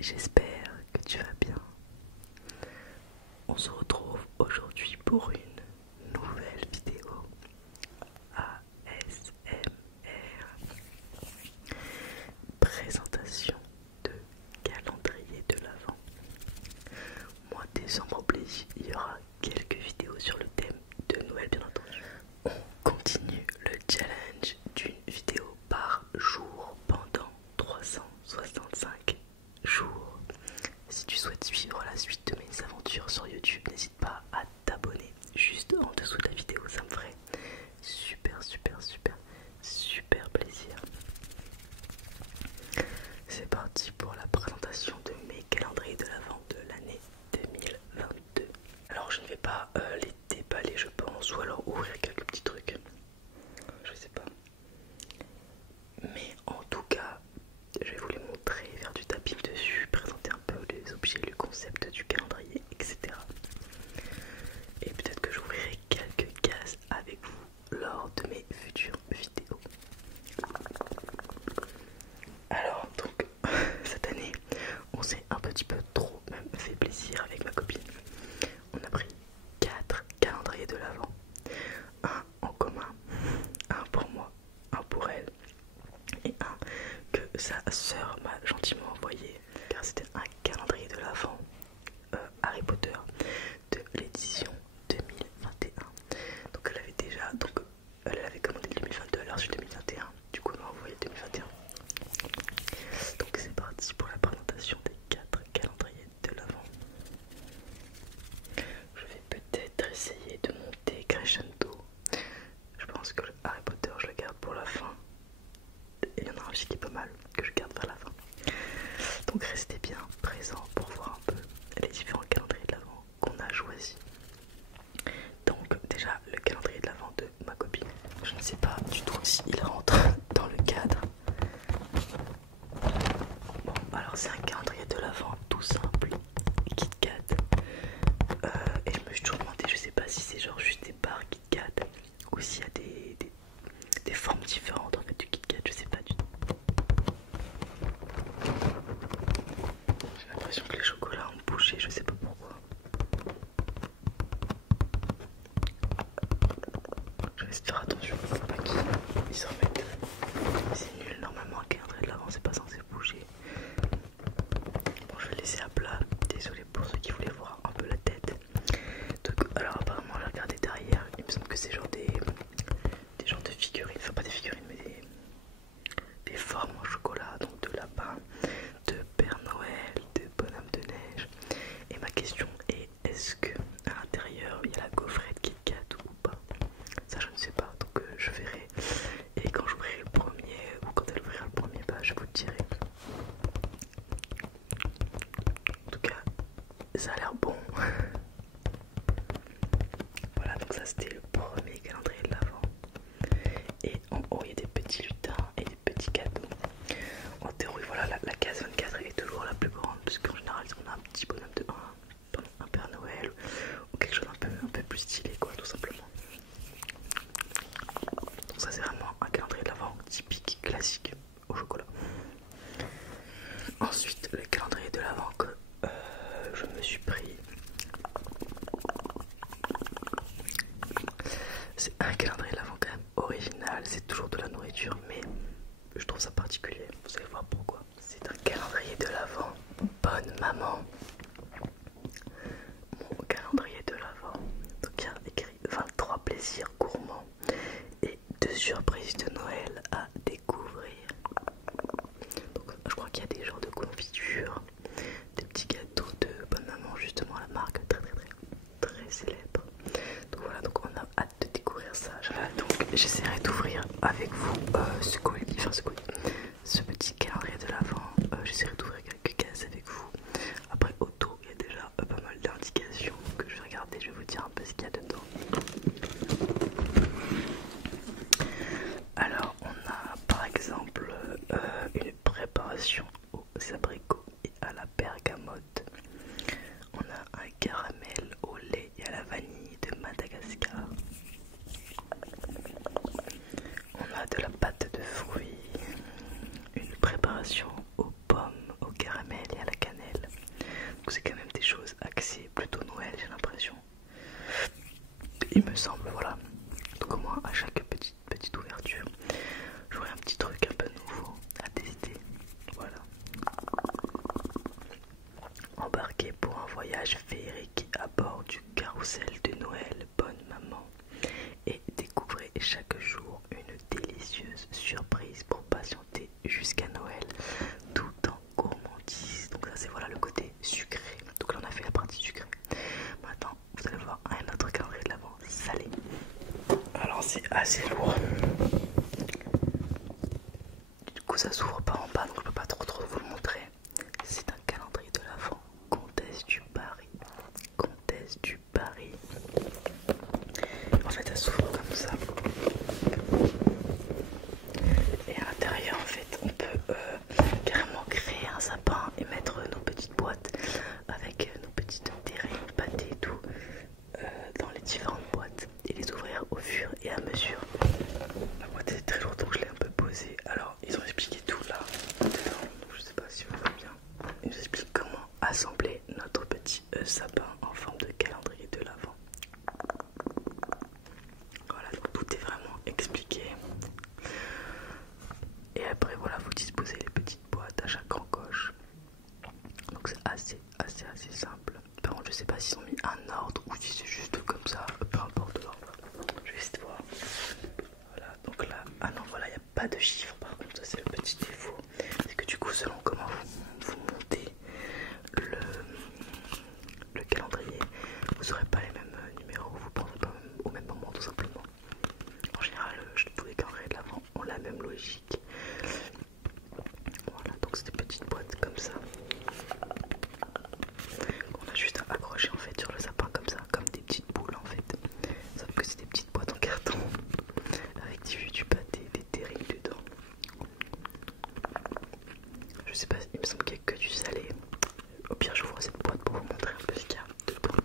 j'espère que tu vas bien. On se retrouve aujourd'hui pour une nouvelle vidéo ASMR. Présentation de calendrier de l'Avent. Mois de décembre oblige, il y aura quelques vidéos sur le thème de Noël bien entendu. On continue le challenge d'une vidéo par jour pendant 365 jours. Si tu souhaites suivre la suite de mes aventures sur YouTube, n'hésite pas à t'abonner juste en dessous de la vidéo, ça me ferait super plaisir. C'est parti pour la présentation de mes calendriers de l'Avent de l'année 2022. Alors je ne vais pas les déballer je pense, ou alors ouvrir quelques petits trucs, je sais pas. Mais en tout cas, je vais vous les montrer, faire du tapping dessus, présenter un peu les objets, le concept du calendrier, etc. Et peut-être que j'ouvrirai quelques cases avec vous lors de mes futures vidéos. Alors donc, cette année, on s'est un petit peu trop même fait plaisir avec ma copine. On a pris 4 calendriers de l'Avent. Un en commun, un pour moi, un pour elle et un que sa sœur m'a gentiment envoyé car c'était un calendrier de l'Avent Harry Potter de l'édition 2021. Donc elle avait déjà, elle avait commandé le 2022, elle a reçu le 2021, du coup elle m'a envoyé le 2021. Donc c'est parti pour la présentation des 4 calendriers de l'Avent. Je vais peut-être essayer de monter crescendo. Je pense que le Harry Potter je le garde pour la fin. Il y en a un aussi qui est pas mal que je garde vers la fin. Donc restez bien présents pour voir un peu les différents calendriers de l'Avent qu'on a choisis. Donc déjà le calendrier de l'Avent de ma copine, je ne sais pas du tout s'il rentre dans le cadre. Bon alors c'est un calendrier de l'Avent tout simple, KitKat. Et je me suis toujours demandé, je sais pas si c'est genre juste des barres KitKat ou s'il y a des formes différentes en fait du KitKat, je sais pas du tout. J'ai l'impression que les chocolats ont bougé, je sais pas pourquoi. Je vais essayer de faire attention pour pas qu'ils se remettent. C'est nul, normalement un calendrier de l'Avent c'est pas censé bouger. Bon je vais le laisser à plat, désolé pour ceux qui voulaient voir un peu la tête. Donc, alors apparemment j'ai regardé derrière, il me semble que c'est genre des genres de figurines, enfin pas des figurines mais des formes en chocolat, donc de lapin, de Père Noël, de bonhomme de neige. Et ma question est, est-ce que à l'intérieur il y a la gaufrette KitKat ou pas? Ça je ne sais pas, donc je verrai. Et quand j'ouvrirai le premier, ou quand elle ouvrira le premier, bah je vous le dirai. En tout cas, ça a l'air bon. Voilà, donc ça c'était le premier calendrier de l'Avent. Et en haut il y a des petits lutins et des petits cadeaux. En théorie voilà, la case 24 est toujours la plus grande, puisqu'en général on a un petit bonhomme de un Père Noël ou quelque chose un peu plus stylé quoi, tout simplement. Donc ça c'est vraiment un calendrier de l'Avent typique, classique, au chocolat. Ensuite le calendrier de l'Avent que je me suis pris, c'est un calendrier de l'Avent quand même original, c'est toujours de la nourriture mais je trouve ça particulier, vous allez voir pourquoi. C'est un calendrier de l'Avent Bonne Maman. Mon calendrier de l'Avent, donc il y a écrit 23 plaisirs gourmands et 2 surprises de Noël à découvrir. Donc je crois qu'il y a des genres de confitures, des petits gâteaux de Bonne Maman, justement la marque très célèbre. Donc voilà, donc on a hâte de découvrir ça. Donc j'essaierai d'ouvrir avec vous ce petit calendrier de l'Avent. J'essaierai d'ouvrir quelques cases avec vous. Après autour il y a déjà pas mal d'indications que je vais regarder, je vais vous dire un peu ce qu'il y a dedans. Alors on a par exemple une préparation aux abricots et à la bergamote. On a un caramel au lait et à la vanille de Madagascar. On a de la pâte de fruits, une préparation aux pommes, au caramel et à la cannelle. Donc c'est quand même des choses axées plutôt Noël, j'ai l'impression. Il me semble, voilà. Donc au moins à chaque petite ouverture, j'aurai un petit truc un peu nouveau à tester. Voilà. Embarquez pour un voyage féerique à bord du carrousel de Noël, bonne maman. Et découvrez chaque jour une délicieuse surprise pour patienter jusqu'à Noël, tout en gourmandise. Donc ça c'est voilà le côté sucré. Donc là on a fait la partie sucrée. Maintenant vous allez voir un autre calendrier de l'Avent salé. Alors c'est assez lourd. Du coup ça s'ouvre pas en bas, donc je peux pas trop vous le montrer. C'est un calendrier de l'Avent Comtesse du Paris. Comtesse du Paris. En fait ça s'ouvre comme ça. Et à l'intérieur en fait on peut carrément créer un sapin et mettre nos petites boîtes avec nos petites terrines, pâtés et tout dans les différentes boîtes et les ouvrir au fur et à mesure. La boîte est très lourde donc je l'ai un peu posée. Alors ils ont expliqué tout là dedans, donc je sais pas si vous voyez bien. Ils nous expliquent comment assembler notre petit sapin en forme de calendrier de l'Avent. Voilà, donc tout est vraiment expliqué. Et après voilà, vous disposez les petites boîtes à chaque encoche. Donc c'est assez simple. Par contre je sais pas s'ils ont mis un ordre ou si c'est juste comme ça, peu importe l'ordre. Je vais essayer de voir. Voilà, donc là, ah non voilà, il n'y a pas de chiffre par contre, ça c'est le petit défaut. C'est que du coup selon comment vous montez le calendrier, vous n'aurez pas les mêmes numéros, vous ne pensez pas au même moment tout simplement. En général, tous les calendriers de l'Avent ont la même logique. Voilà, donc c'est des petites boîtes comme ça. On a juste à accrocher en fait sur le sapin comme ça, comme des petites boules en fait. Sauf que c'est des petites boîtes en carton avec du pâté, des terrines dedans. Je sais pas, il me semble qu'il n'y a que du salé. Au pire, j'ouvre cette boîte pour vous montrer un peu ce qu'il y a dedans.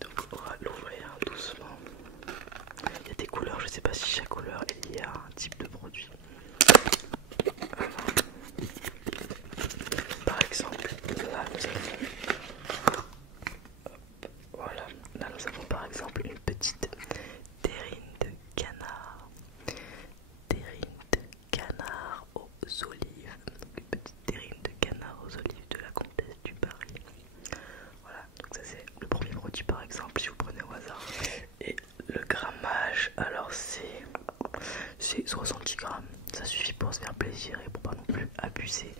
Donc on va l'ouvrir doucement. Il y a des couleurs, je sais pas si chaque couleur est liée à un type de produit. Par exemple, là nous avons, voilà, là nous avons par exemple une petite terrine de canard. Terrine de canard aux olives. Donc une petite terrine de canard aux olives de la Comtesse du Paris. Voilà, donc ça c'est le premier produit par exemple si vous prenez au hasard. Et le grammage, alors c'est 70 grammes. Ça suffit pour se faire plaisir et pour pas non plus abuser.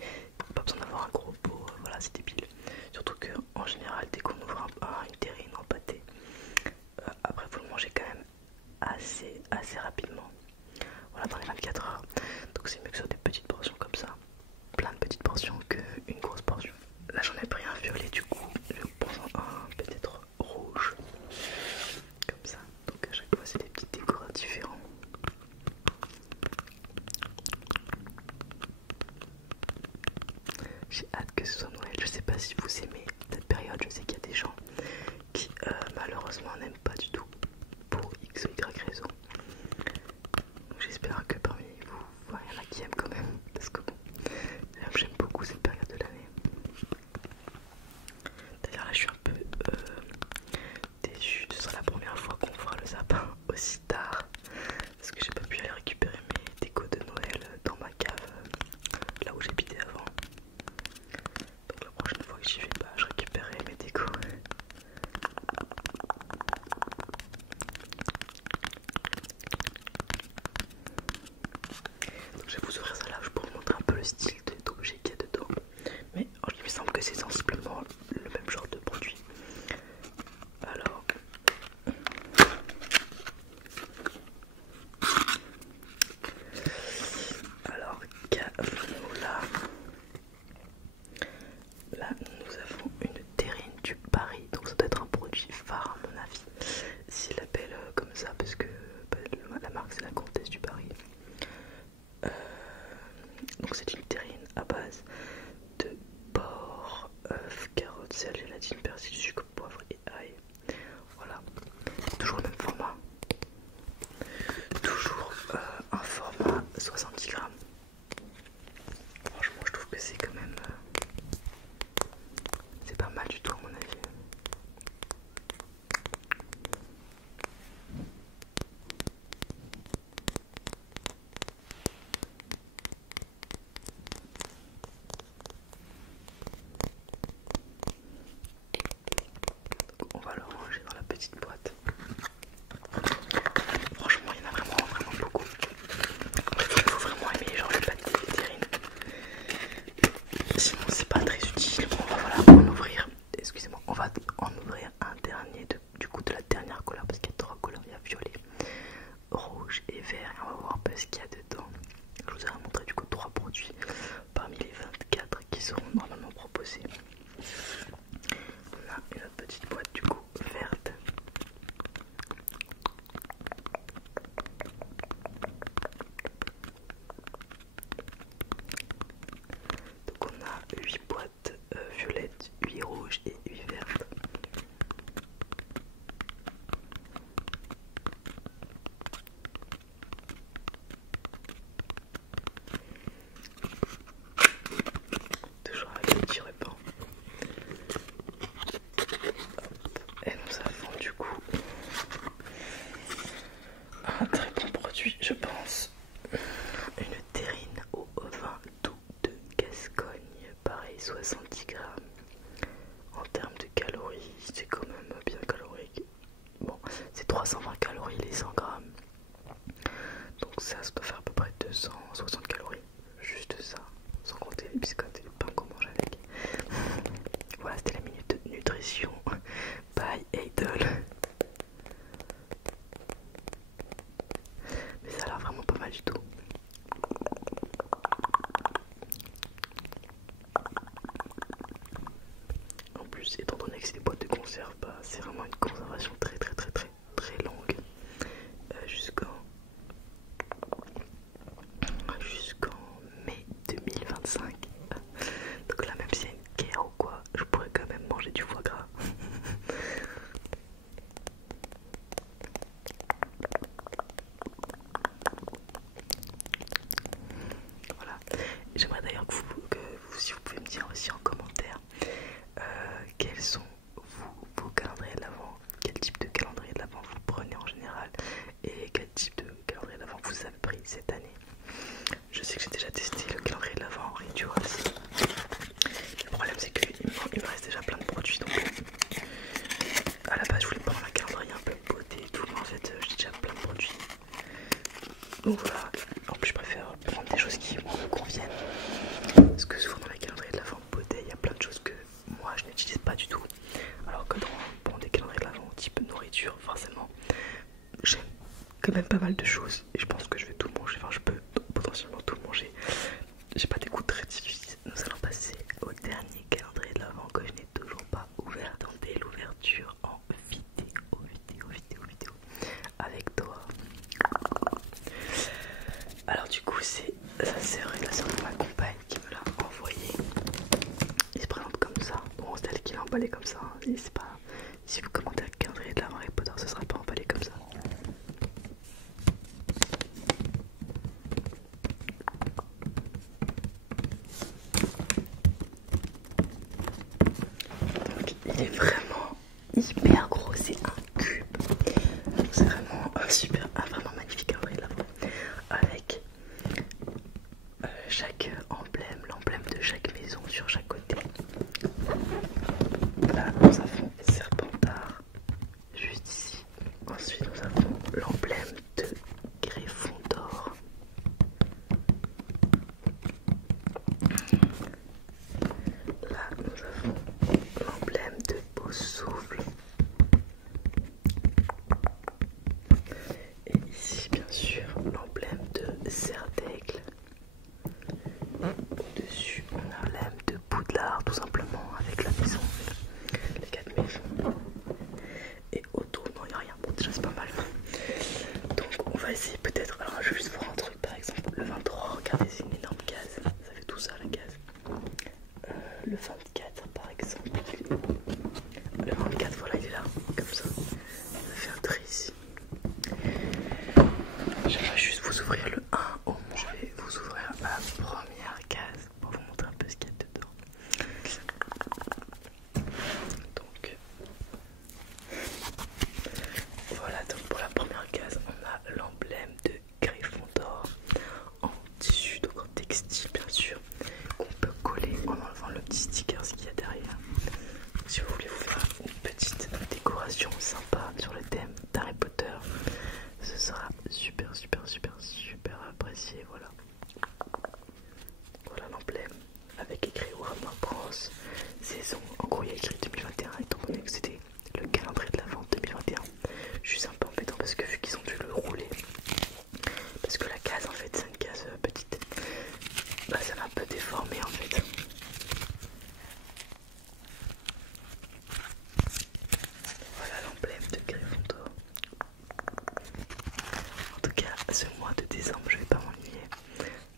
Pas besoin d'avoir un gros pot, voilà c'est débile. Surtout que en général dès qu'on ouvre une terrine en pâté, après vous le mangez quand même assez rapidement. Voilà, dans les 24 heures. Donc c'est mieux que sur des petites portions comme ça. Plein de petites portions qu'une grosse portion. Là j'en ai pris un violet du coup. Je vais vous prendre un peut-être rouge. Comme ça. Donc à chaque fois c'est des petits décors différents. J'ai hâte que ce soit Noël. Je sais pas si vous aimez cette période. Je sais qu'il y a des gens qui malheureusement n'aiment pas du tout pour X ou Y raison. J'espère que parmi vous, il y en a qui aiment quand même. Parce que bon, j'aime beaucoup cette période de l'année. D'ailleurs là je suis un peu déçue. Ce sera la première fois qu'on fera le sapin aussi tard. Parce que j'ai pas pu aller récupérer mes décos de Noël dans ma cave là où j'habitais avant. Donc la prochaine fois que j'y vais, bah, je une terrine au vin doux de Gascogne, pareil 70 grammes. En termes de calories, c'est quand même bien calorique. Bon, c'est 320 calories les 100 grammes. Donc ça doit faire à peu près 260 calories. Juste ça, sans compter les biscottes et le pain qu'on mange avec. Voilà, c'était la minute de nutrition by Idol. Mais ça a l'air vraiment pas mal du tout. En plus, étant donné que c'est des boîtes de conserve, bah, c'est vraiment une conservation très longue. Jusqu'en mai 2025. Donc là, même s'il y a une guerre ou quoi, je pourrais quand même manger du foie gras. Voilà. J'aimerais d'ailleurs que vous, si vous pouvez me dire aussi en commentaire quels sont vos calendriers de l'Avent, quel type de calendrier de l'Avent vous prenez en général et quel type de calendrier de l'Avent vous avez pris cette année. Je sais que j'ai déjà testé le calendrier de l'Avent en ritual. Le problème c'est qu'il me reste déjà plein de produits, donc à la base je voulais prendre un calendrier un peu beauté et tout, mais en fait j'ai déjà plein de produits. Donc voilà, en plus je préfère prendre des choses qui me conviennent. Parce que souvent dans les calendriers de l'Avent beauté, il y a plein de choses que moi je n'utilise pas du tout. Alors que dans des calendriers de l'Avent type nourriture, forcément, j'aime quand même pas mal de choses. Et je pense que je vais tout manger, enfin je peux potentiellement tout manger. J'ai pas des goûts très difficiles. Nous allons passer au dernier calendrier de l'Avent que je n'ai toujours pas ouvert. Attendez l'ouverture en vidéo avec toi. Alors du coup c'est la sœur de ma compagne qui me l'a envoyé. Il se présente comme ça. Bon, c'est elle qui l'a emballé comme ça, hein. Et c'est pas... Si vous commentez un calendrier de l'Avent Harry Potter, ce sera pas emballé comme ça. Donc il est vraiment hyper gros, c'est un cube. C'est vraiment vraiment magnifique calendrier de l'Avent. Avec chaque emblème, l'emblème de chaque maison sur chaque côté. Là nous avons Serpentard juste ici. Ensuite nous avons l'emblème de Gryffondor. Là nous avons l'emblème de Beau Souffle. Et ici bien sûr l'emblème de Serre d'Aigle. Au-dessus on a l'emblème de Poudlard tout simplement avec la maison, les 4 maisons. Et autour non il n'y a rien, bon déjà c'est pas mal. Donc on va essayer peut-être, alors je vais juste voir un truc par exemple, le 23, regardez c'est une énorme case, ça fait tout ça la case. Le 24 par exemple, le 24 voilà il est là, comme ça, ça fait un trait ici. J'aimerais juste vous ouvrir le 1 au moins, je vais vous ouvrir la première case pour vous montrer un peu ce qu'il y a dedans. Donc voilà, donc pour la première case on a l'emblème de Gryffondor en tissu, donc en textile bien sûr, qu'on peut coller en enlevant le petit sticker ce qu'il y a derrière. Si vous voulez vous faire une petite décoration sympa sur le thème d'Harry Potter, ce sera super apprécié. Voilà, voilà l'emblème avec écrit Warner Bros saison, en gros il y a écrit 2021 étant donné que c'était le calendrier de l'Avent 2021. Je suis un peu embêtant parce que vu qu'ils ont dû le rouler, parce que la case en fait c'est une case petite, bah ça m'a un peu déformé en fait. Voilà l'emblème de Gryffondor. En tout cas ce mois de décembre je vais pas m'ennuyer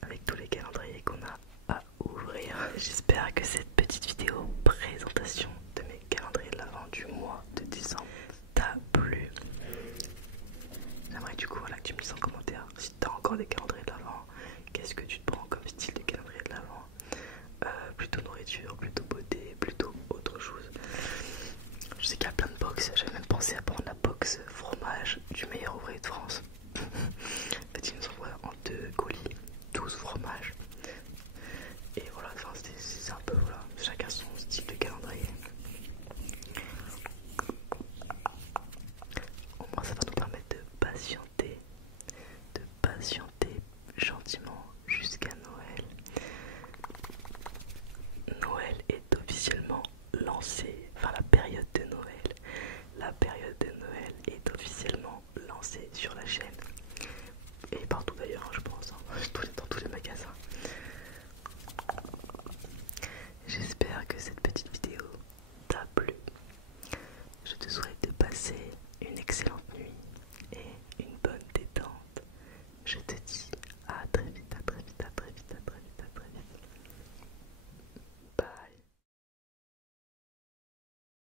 avec tous les calendriers qu'on a à ouvrir. J'espère que cette petite vidéo présentation de mes calendriers de l'Avent du mois de décembre t'a plu. J'aimerais du coup voilà, que tu me dises en commentaire si t'as encore des calendriers